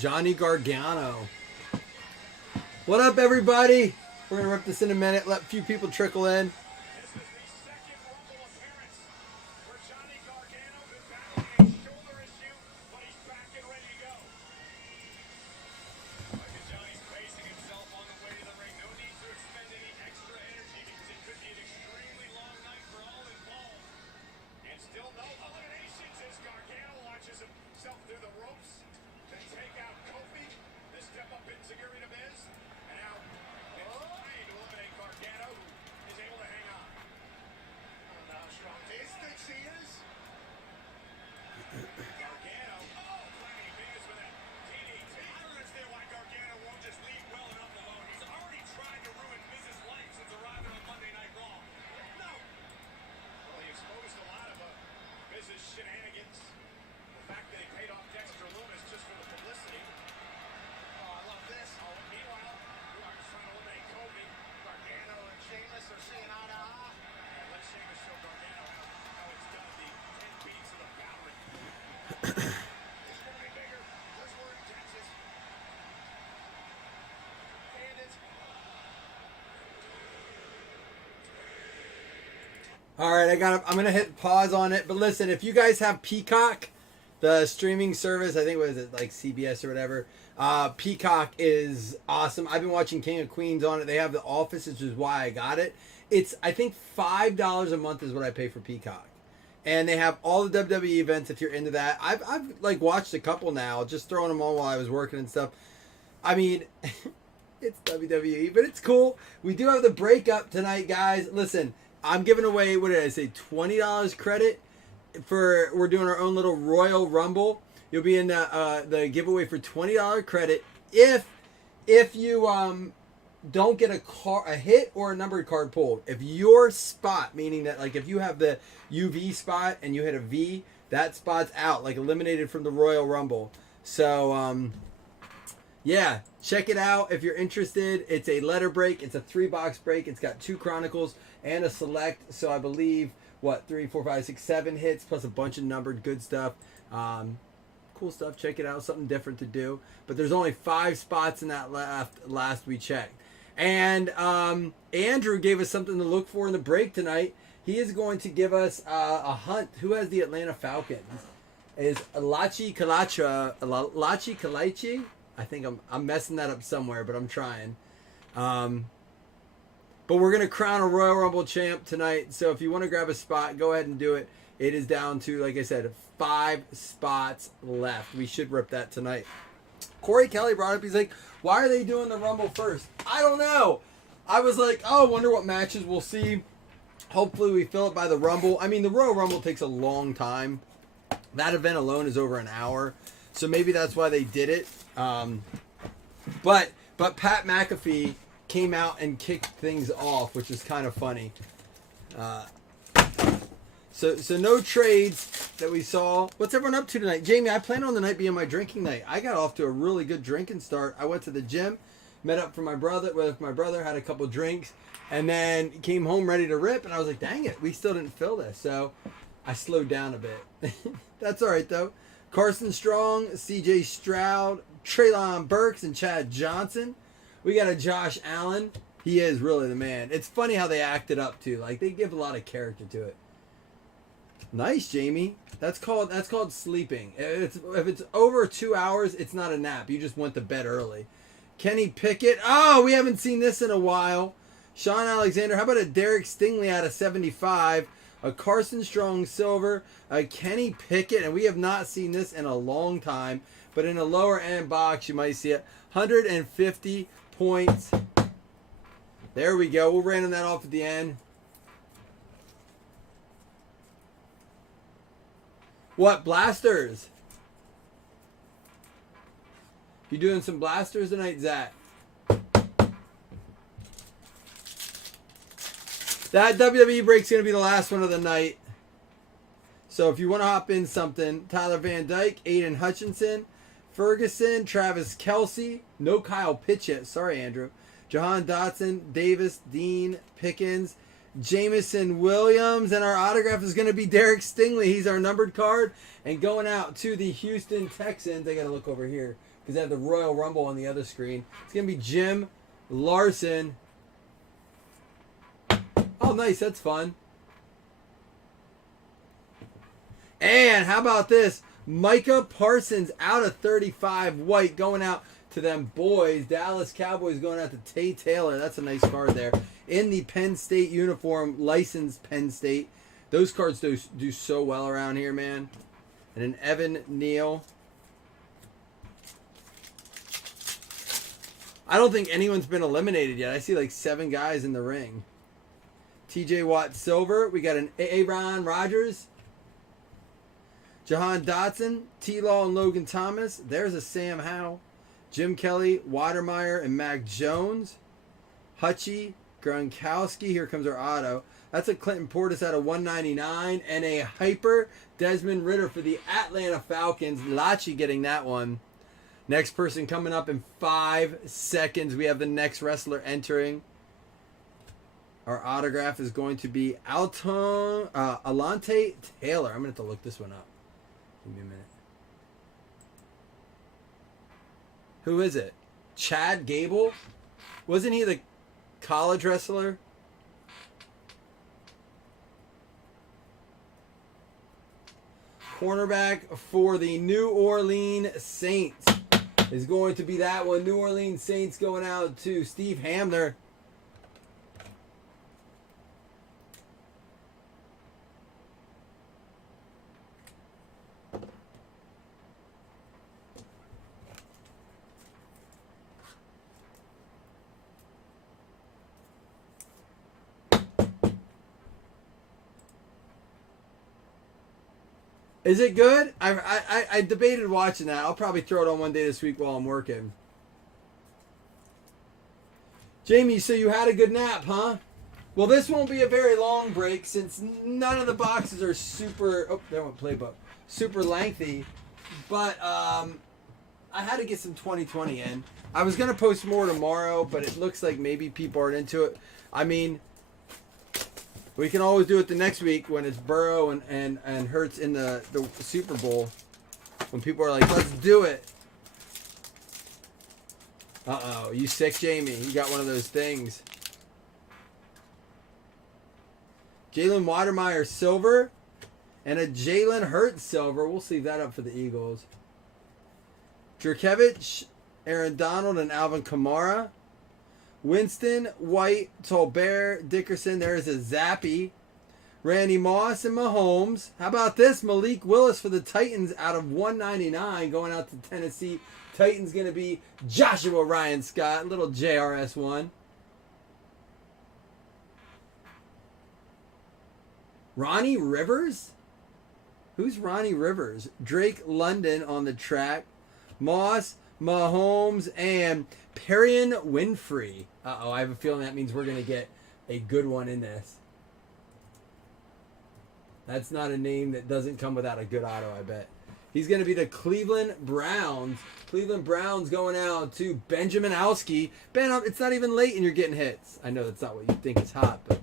Johnny Gargano. What up, everybody? We're going to rip this in a minute. Let a few people trickle in. All right, I'm going to hit pause on it. But listen, if you guys have Peacock, the streaming service, I think was it like CBS or whatever. Peacock is awesome. I've been watching King of Queens on it. They have The Office, which is why I got it. It's, I think, $5 a month is what I pay for Peacock. And they have all the WWE events if you're into that. I've like watched a couple now, just throwing them on while I was working and stuff. I mean, it's WWE, but it's cool. We do have the breakup tonight, guys. Listen, I'm giving away, what did I say, $20 credit for, we're doing our own little Royal Rumble. You'll be in the giveaway for $20 credit if you don't get a hit or a numbered card pulled. If your spot, meaning that like if you have the UV spot and you hit a V, that spot's out, like eliminated from the Royal Rumble. So yeah, check it out if you're interested. It's a letter break. It's a 3-box break. It's got 2 Chronicles and a Select. So I believe, 3, 4, 5, 6, 7 hits plus a bunch of numbered good stuff. Cool stuff. Check it out. Something different to do. But there's only 5 spots in that last we checked. And Andrew gave us something to look for in the break tonight. He is going to give us a hunt. Who has the Atlanta Falcons? Is Lachi Kalichi? I think I'm messing that up somewhere, but I'm trying. But we're going to crown a Royal Rumble champ tonight. So if you want to grab a spot, go ahead and do it. It is down to, like I said, 5 spots left. We should rip that tonight. Corey Kelly brought up, he's like, why are they doing the Rumble first? I don't know. I was like, oh, I wonder what matches we'll see. Hopefully we fill it by the Rumble. I mean, the Royal Rumble takes a long time. That event alone is over an hour. So maybe that's why they did it. But Pat McAfee came out and kicked things off, which is kind of funny. So no trades that we saw. What's everyone up to tonight? Jamie, I plan on the night being my drinking night. I got off to a really good drinking start. I went to the gym, met up with my brother, had a couple drinks, and then came home ready to rip, and I was like, dang it, we still didn't fill this. So I slowed down a bit. That's all right, though. Carson Strong, CJ Stroud, Treylon Burks, and Chad Johnson. We got a Josh Allen. He is really the man. It's funny how they act it up, too. Like, they give a lot of character to it. Nice, Jamie. That's called sleeping. If it's over 2 hours, it's not a nap. You just went to bed early. Kenny Pickett. Oh, we haven't seen this in a while. Sean Alexander. How about a Derek Stingley out of 75? A Carson Strong silver. A Kenny Pickett. And we have not seen this in a long time. But in a lower end box, you might see it. 150 points. There we go. We'll random that off at the end. What, blasters? You doing some blasters tonight, Zach? That WWE break's going to be the last one of the night. So if you want to hop in something, Tyler Van Dyke, Aiden Hutchinson, Ferguson, Travis Kelce, no Kyle Pitts yet. Sorry, Andrew. Jahan Dotson, Davis, Dean, Pickens, Jamison Williams, and our autograph is going to be Derek Stingley. He's our numbered card. And going out to the Houston Texans, I got to look over here because I have the Royal Rumble on the other screen. It's going to be Jim Larson. Oh, nice. That's fun. And how about this? Micah Parsons out of 35 white going out to them boys. Dallas Cowboys going out to Tay Taylor. That's a nice card there. In the Penn State uniform, licensed Penn State. Those cards do so well around here, man. And an Evan Neal. I don't think anyone's been eliminated yet. I see like 7 guys in the ring. TJ Watt Silver. We got an Aaron Rodgers. Jahan Dotson, T-Law, and Logan Thomas. There's a Sam Howell. Jim Kelly, Watermeyer, and Mac Jones. Hutchie, Gronkowski. Here comes our auto. That's a Clinton Portis out of 199. And a hyper Desmond Ridder for the Atlanta Falcons. Lachi getting that one. Next person coming up in 5 seconds. We have the next wrestler entering. Our autograph is going to be Alante Taylor. I'm going to have to look this one up. Give me a minute. Who is it? Chad Gable? Wasn't he the college wrestler? Cornerback for the New Orleans Saints is going to be that one. New Orleans Saints going out to Steve Hamner. Is it good? I debated watching that. I'll probably throw it on one day this week while I'm working. Jamie, so you had a good nap, huh? Well, this won't be a very long break since none of the boxes are super... Oh, there went playbook. Super lengthy. But I had to get some 2020 in. I was going to post more tomorrow, but it looks like maybe people aren't into it. I mean... We can always do it the next week when it's Burrow and Hurts in the Super Bowl. When people are like, let's do it. Uh-oh. You sick, Jamie? You got one of those things. Jalen Watermeyer silver. And a Jalen Hurts silver. We'll leave that up for the Eagles. Jerkevich, Aaron Donald, and Alvin Kamara. Winston, White, Tolbert, Dickerson. There's a Zappy. Randy Moss and Mahomes. How about this? Malik Willis for the Titans out of 199 going out to Tennessee. Titans going to be Joshua Ryan Scott. Little JRS1. Ronnie Rivers? Who's Ronnie Rivers? Drake London on the track. Moss, Mahomes, and Perrion Winfrey. Uh-oh, I have a feeling that means we're going to get a good one in this. That's not a name that doesn't come without a good auto, I bet. He's going to be the Cleveland Browns. Cleveland Browns going out to Benjamin Alski. Ben, it's not even late and you're getting hits. I know that's not what you think is hot, but...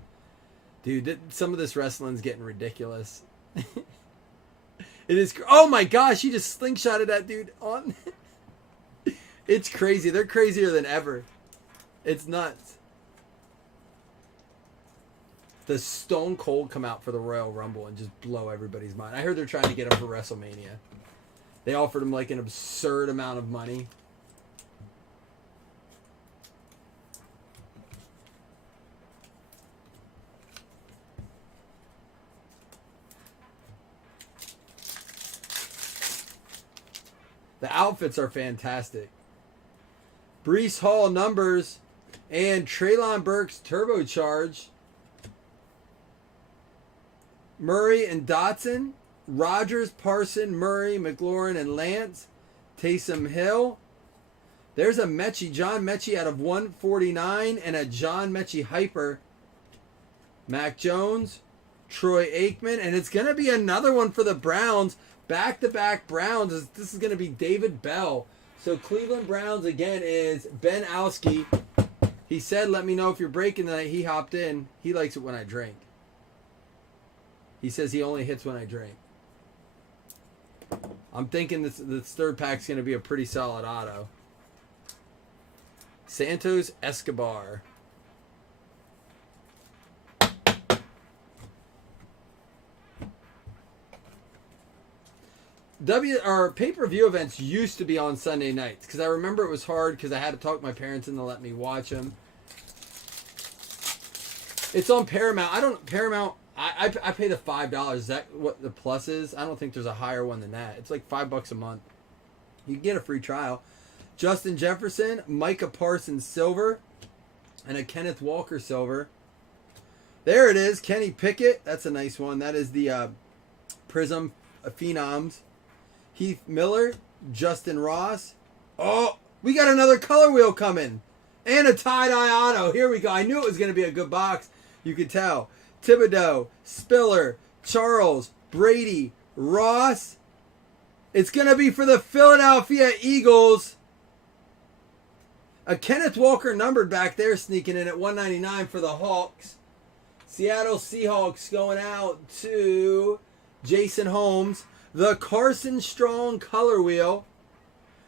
Dude, some of this wrestling's getting ridiculous. It is... Oh my gosh, he just slingshotted that dude on... It's crazy. They're crazier than ever. It's nuts. The Stone Cold come out for the Royal Rumble and just blow everybody's mind. I heard they're trying to get him for WrestleMania. They offered him like an absurd amount of money. The outfits are fantastic. Breece Hall numbers and Treylon Burks turbocharge. Murray and Dotson Rogers, Parson, Murray, McLaurin, and Lance. Taysom Hill. There's a Mechie, John Mechie out of 149 and a John Mechie hyper. Mac Jones, Troy Aikman, and it's going to be another one for the Browns. Back-to-back Browns. This is going to be David Bell. So Cleveland Browns again is Ben Owski. He said, let me know if you're breaking tonight. He hopped in. He likes it when I drink. He says he only hits when I drink. I'm thinking this third pack's going to be a pretty solid auto. Santos Escobar. Our pay-per-view events used to be on Sunday nights because I remember it was hard because I had to talk my parents into let me watch them. It's on Paramount. I pay the $5. Is that what the plus is? I don't think there's a higher one than that. It's like $5 a month. You can get a free trial. Justin Jefferson, Micah Parsons silver, and a Kenneth Walker silver. There it is, Kenny Pickett. That's a nice one. That is the Prism Phenoms. Heath Miller, Justin Ross. Oh, we got another color wheel coming. And a tie-dye auto. Here we go. I knew it was going to be a good box. You could tell. Thibodeau, Spiller, Charles, Brady, Ross. It's going to be for the Philadelphia Eagles. A Kenneth Walker numbered back there sneaking in at 199 for the Hawks. Seattle Seahawks going out to Jason Holmes. The Carson Strong color wheel.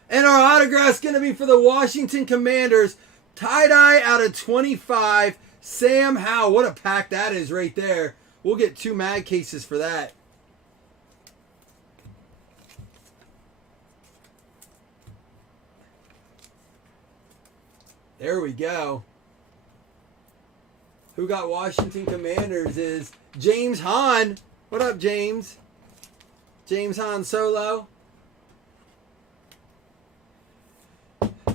And our autograph's going to be for the Washington Commanders. Tie-dye out of 25. Sam Howell. What a pack that is right there. We'll get 2 mag cases for that. There we go. Who got Washington Commanders is James Hahn. What up, James? James Hahn Solo.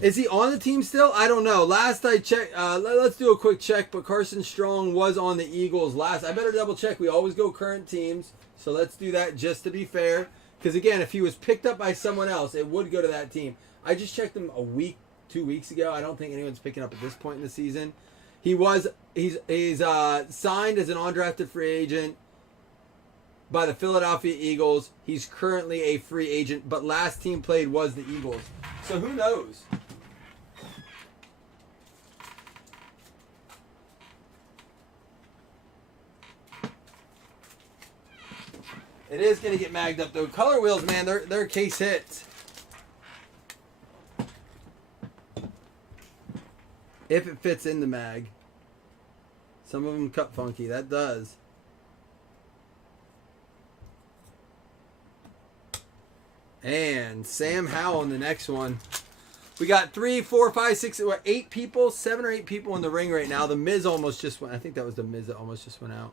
Is he on the team still? I don't know. Last I checked, let's do a quick check, but Carson Strong was on the Eagles last. I better double check. We always go current teams, so let's do that just to be fair. Because again, if he was picked up by someone else, it would go to that team. I just checked him 2 weeks ago. I don't think anyone's picking up at this point in the season. He's signed as an undrafted free agent by the Philadelphia Eagles. He's currently a free agent, but last team played was the Eagles. So who knows? It is going to get magged up though. Color wheels, man, they're case hits. If it fits in the mag. Some of them cut funky. That does. And Sam Howell in the next one. We got 3, 4, 5, 6, 8 people, 7 or 8 people in the ring right now. The Miz almost just went. I think that was the Miz that almost just went out.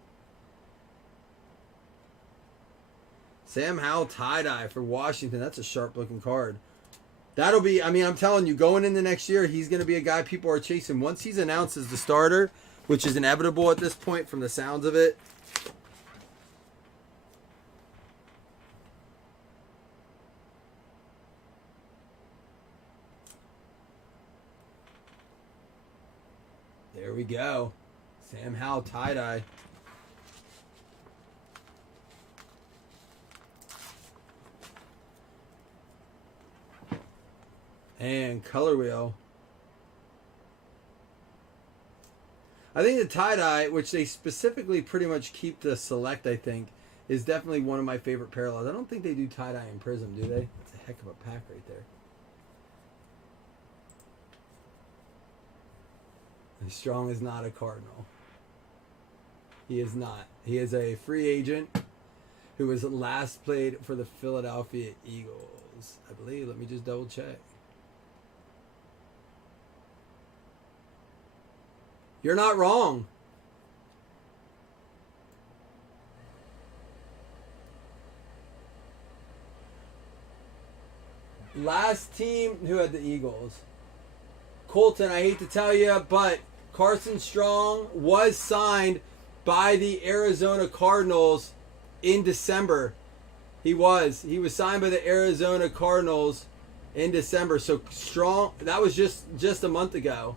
Sam Howell tie-dye for Washington. That's a sharp-looking card. That'll be, I mean, I'm telling you, going into next year, he's going to be a guy people are chasing. Once he's announced as the starter, which is inevitable at this point from the sounds of it. There we go. Sam Howell tie-dye. And color wheel. I think the tie-dye, which they specifically pretty much keep the select, I think, is definitely one of my favorite parallels. I don't think they do tie-dye in Prism, do they? That's a heck of a pack right there. And Strong is not a Cardinal. He is not. He is a free agent who was last played for the Philadelphia Eagles, I believe. Let me just double check. You're not wrong. Last team who had the Eagles. Colton, I hate to tell you, but Carson Strong was signed by the Arizona Cardinals in December. He was signed by the Arizona Cardinals in December. So Strong, that was just a month ago,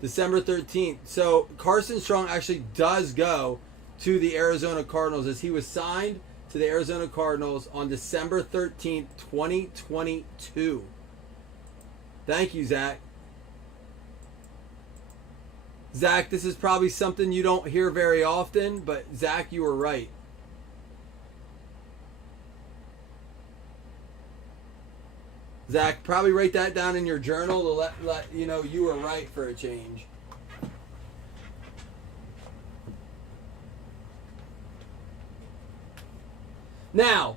December 13th. So Carson Strong actually does go to the Arizona Cardinals, as he was signed to the Arizona Cardinals on December 13th, 2022. Thank you, Zach. Zach, this is probably something you don't hear very often, but Zach, you were right. Zach, probably write that down in your journal to let you know you were right for a change. Now,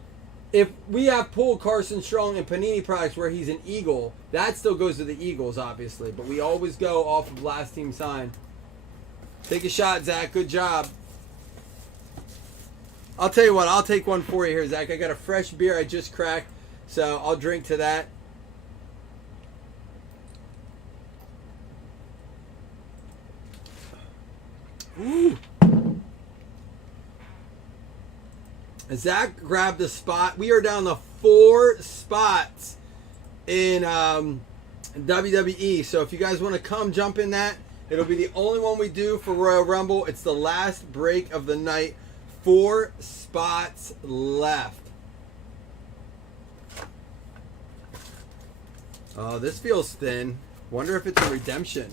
if we have pulled Carson Strong and Panini products where he's an Eagle, that still goes to the Eagles, obviously. But we always go off of last team signed. Take a shot, Zach. Good job. I'll tell you what. I'll take one for you here, Zach. I got a fresh beer I just cracked, so I'll drink to that. Ooh. Zach grabbed the spot. We are down to 4 spots in WWE. So if you guys want to come jump in that, it'll be the only one we do for Royal Rumble. It's the last break of the night. 4 spots left. Oh, this feels thin. Wonder if it's a redemption.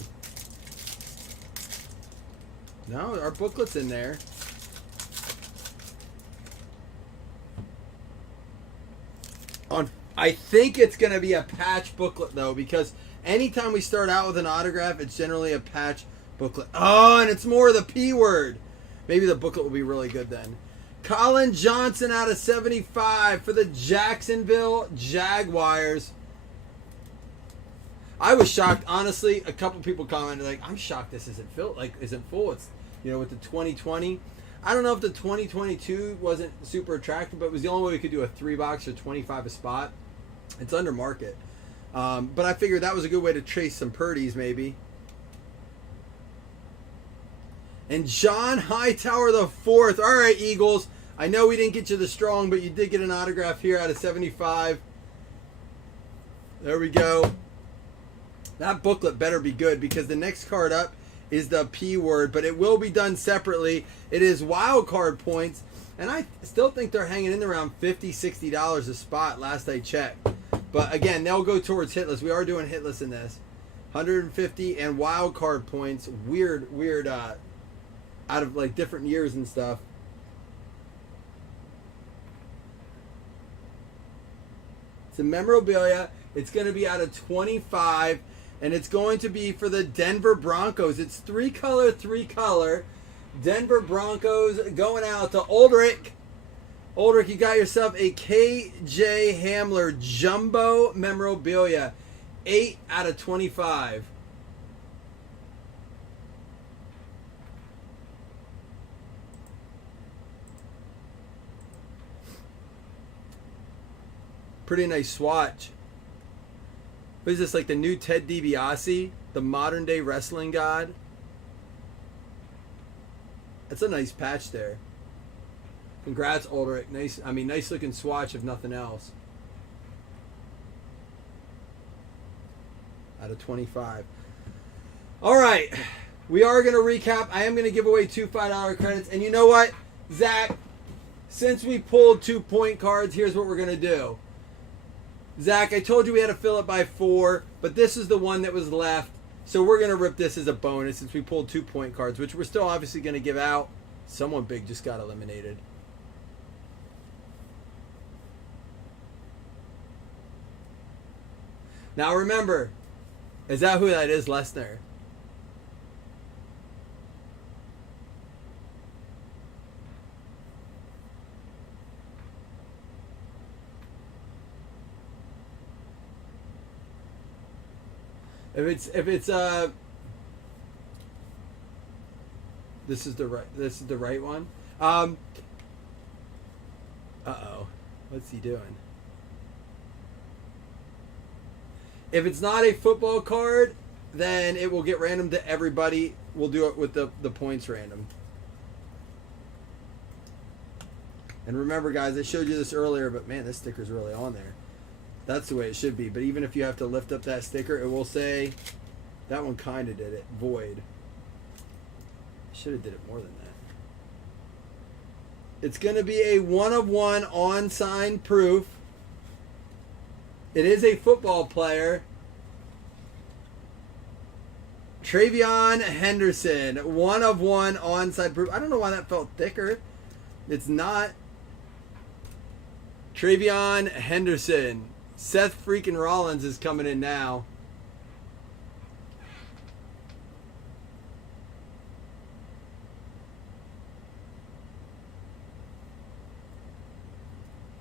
No, our booklet's in there. I think it's going to be a patch booklet, though, because anytime we start out with an autograph, it's generally a patch booklet. Oh, and it's more of the P word. Maybe the booklet will be really good then. Colin Johnson out of 75 for the Jacksonville Jaguars. I was shocked, honestly. A couple people commented, like, I'm shocked this isn't full. Like, isn't full. It's, with the 2020. I don't know if the 2022 wasn't super attractive, but it was the only way we could do a 3-box or 25 a spot. It's under market. But I figured that was a good way to trace some Purdy's, maybe. And John Hightower the 4th. All right, Eagles. I know we didn't get you the Strong, but you did get an autograph here out of 75. There we go. That booklet better be good, because the next card up is the P word, but it will be done separately. It is wild card points, and I still think they're hanging in around $50, $60 a spot last I checked. But again, they'll go towards hitless. We are doing hitless in this. 150 and wild card points. Weird, out of like different years and stuff. It's a memorabilia. It's going to be out of 25. And it's going to be for the Denver Broncos. It's 3-color. Denver Broncos going out to Oldrick. Oldrick, you got yourself a KJ Hamler Jumbo Memorabilia. 8 out of 25. Pretty nice swatch. What is this, like the new Ted DiBiase? The modern day wrestling god? That's a nice patch there. Congrats, Ulrich. Nice looking swatch if nothing else. Out of 25. Alright. We are going to recap. I am going to give away 2 $5 credits. And you know what, Zach? Since we pulled 2 point cards, here's what we're going to do. Zach, I told you we had to fill it by 4, but this is the one that was left. So we're going to rip this as a bonus since we pulled 2 point cards, which we're still obviously going to give out. Someone big just got eliminated. Now remember, is that who that is, Lesnar? If it's this is the right one. Uh-oh. What's he doing? If it's not a football card, then it will get random to everybody. We'll do it with the points random. And remember, guys, I showed you this earlier, but man, this sticker's really on there. That's the way it should be. But even if you have to lift up that sticker, it will say, that one kind of did it, void. Should have did it more than that. It's going to be a 1/1 on sign proof. It is a football player. Travion Henderson, 1/1 onside proof. I don't know why that felt thicker. It's not. Travion Henderson. Seth freaking Rollins is coming in now.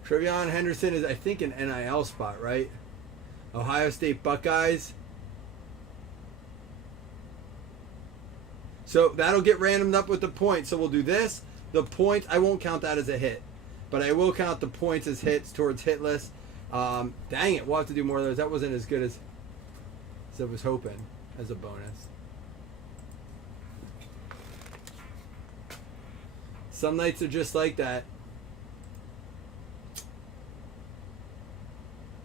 Travion Henderson is, I think, an NIL spot, right? Ohio State Buckeyes. So that'll get randomed up with the points. So we'll do this. The points, I won't count that as a hit, but I will count the points as hits towards hit list. Dang it, we'll have to do more of those. That wasn't as good as I was hoping as a bonus. Some nights are just like that.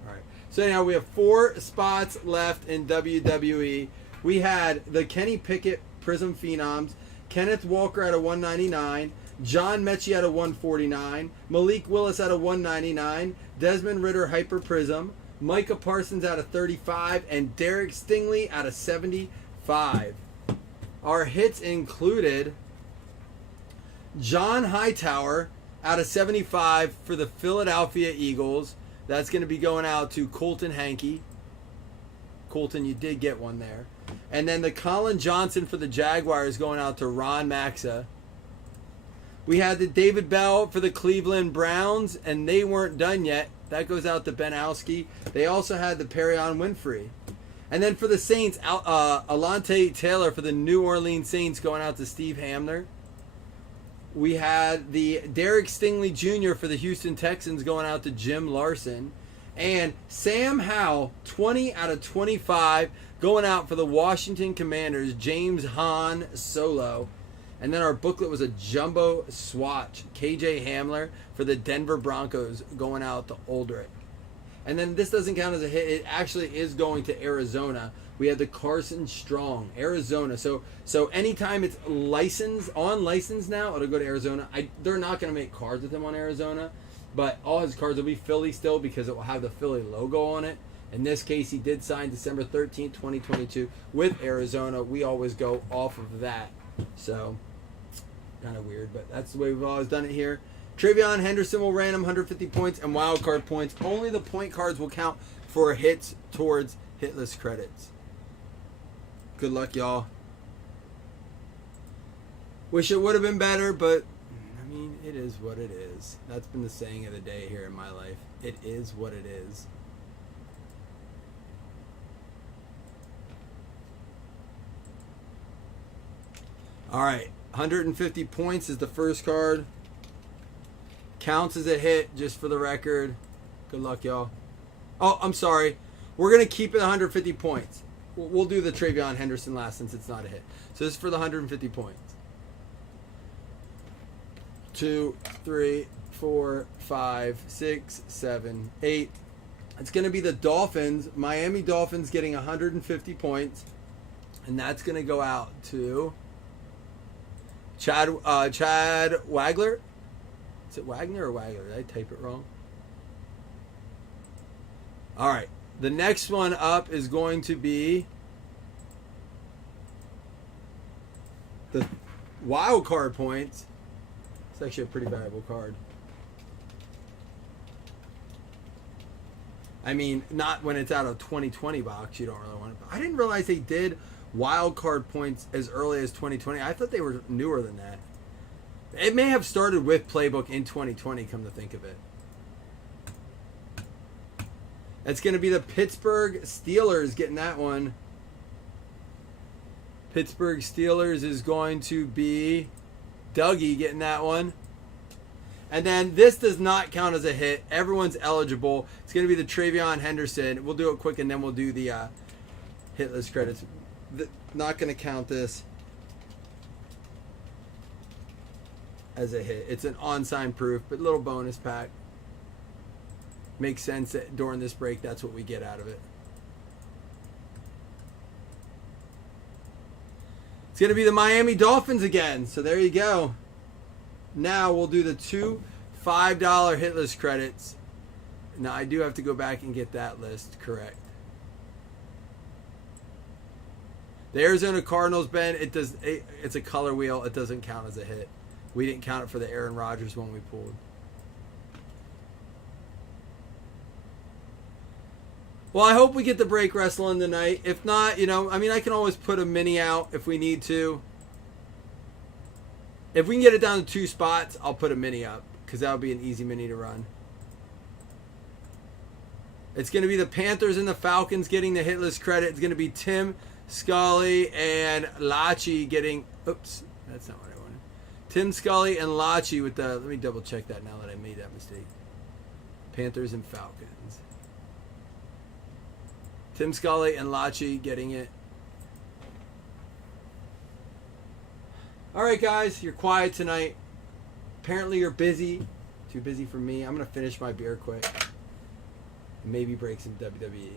All right. So anyhow, we have 4 spots left in WWE. We had the Kenny Pickett Prism Phenoms, Kenneth Walker at a 199, John Mechie at a 149, Malik Willis at a 199, Desmond Ritter Hyper Prism, Micah Parsons at a 35, and Derek Stingley at a 75. Our hits included John Hightower at a 75 for the Philadelphia Eagles. That's going to be going out to Colton Hankey. Colton, you did get one there. And then the Colin Johnson for the Jaguars going out to Ron Maxa. We had the David Bell for the Cleveland Browns, and they weren't done yet. That goes out to Ben Owski. They also had the Perion Winfrey. And then for the Saints, Alante Taylor for the New Orleans Saints going out to Steve Hamner. We had the Derek Stingley Jr. for the Houston Texans going out to Jim Larson. And Sam Howell, 20 out of 25, going out for the Washington Commanders, James Han Solo. And then our booklet was a jumbo swatch, KJ Hamler for the Denver Broncos going out to Aldrich. And then this doesn't count as a hit. It actually is going to Arizona. We had the Carson Strong, Arizona. So anytime it's on license now, it'll go to Arizona. They're not going to make cards with him on Arizona, but all his cards will be Philly still because it will have the Philly logo on it. In this case, he did sign December 13th, 2022 with Arizona. We always go off of that. So, kind of weird, but that's the way we've always done it here. Travion Henderson will random 150 points and wild card points. Only the point cards will count for hits towards hit list credits. Good luck, y'all. Wish it would have been better, but I mean, it is what it is. That's been the saying of the day here in my life. It is what it is. All right, 150 points is the first card. Counts as a hit, just for the record. Good luck, y'all. Oh, I'm sorry. We're going to keep it 150 points. We'll do the Travion Henderson last since it's not a hit. So this is for the 150 points. 2, 3, 4, 5, 6, 7, 8. It's going to be the Dolphins. Miami Dolphins getting 150 points. And that's going to go out to Chad Wagler. Is it Wagner or Wagler? Did I type it wrong? All right. The next one up is going to be the wild card points. It's actually a pretty valuable card. I mean, not when it's out of 2020 box. You don't really want it. I didn't realize they did wild card points as early as 2020. I thought they were newer than that. It may have started with Playbook in 2020, come to think of it. It's going to be the Pittsburgh Steelers getting that one. Pittsburgh Steelers is going to be Dougie getting that one. And then this does not count as a hit. Everyone's eligible. It's going to be the Travion Henderson. We'll do it quick and then we'll do the hit list credits. Not going to count this. as a hit. It's an on-sign proof, but little bonus pack. Makes sense that during this break, that's what we get out of it. It's going to be the Miami Dolphins again. So there you go. Now we'll do the two $5 hit list credits. Now I do have to go back and get that list correct. The Arizona Cardinals, Ben, it's a color wheel. It doesn't count as a hit. We didn't count it for the Aaron Rodgers one we pulled. Well, I hope we get the break wrestling tonight. If not, I can always put a mini out if we need to. If we can get it down to 2 spots, I'll put a mini up because that would be an easy mini to run. It's going to be the Panthers and the Falcons getting the hit list credit. It's going to be Tim Scully and Lachi getting... Oops, that's not what I wanted. Tim Scully and Lachi with the... Let me double check that now that I made that mistake. Panthers and Falcons. Tim Scully and Lachi getting it. All right, guys, you're quiet tonight. Apparently you're busy. Too busy for me. I'm going to finish my beer quick. Maybe break some WWE.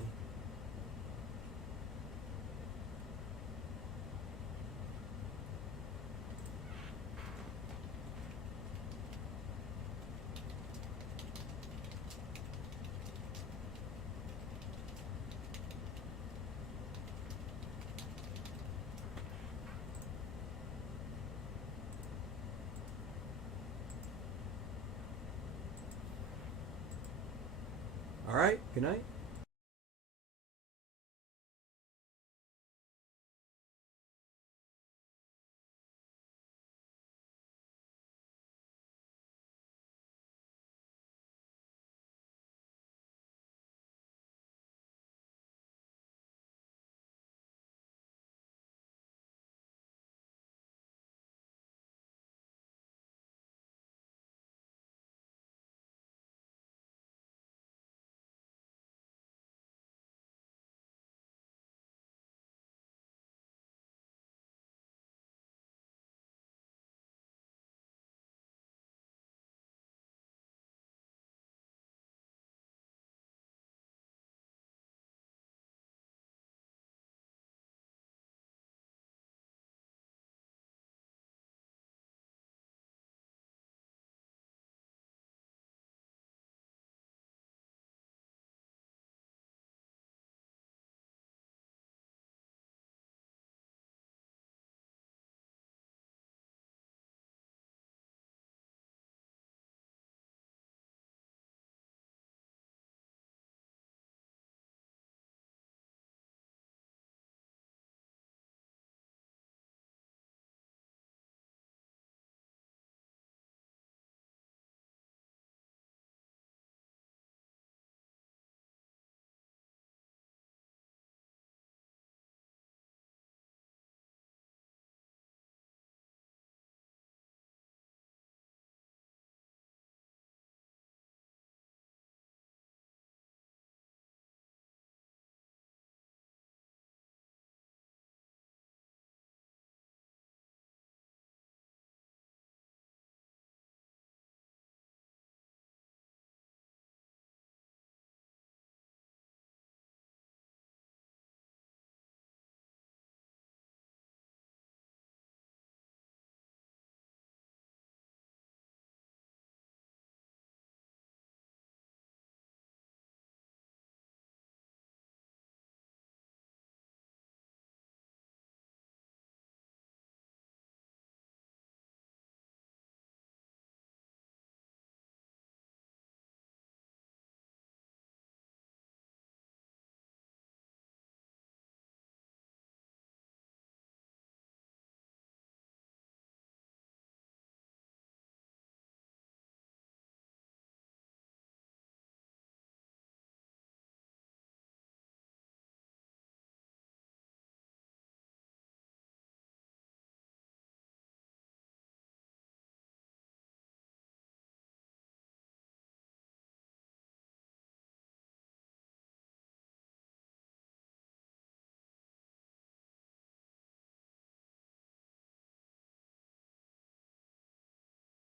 All right, good night.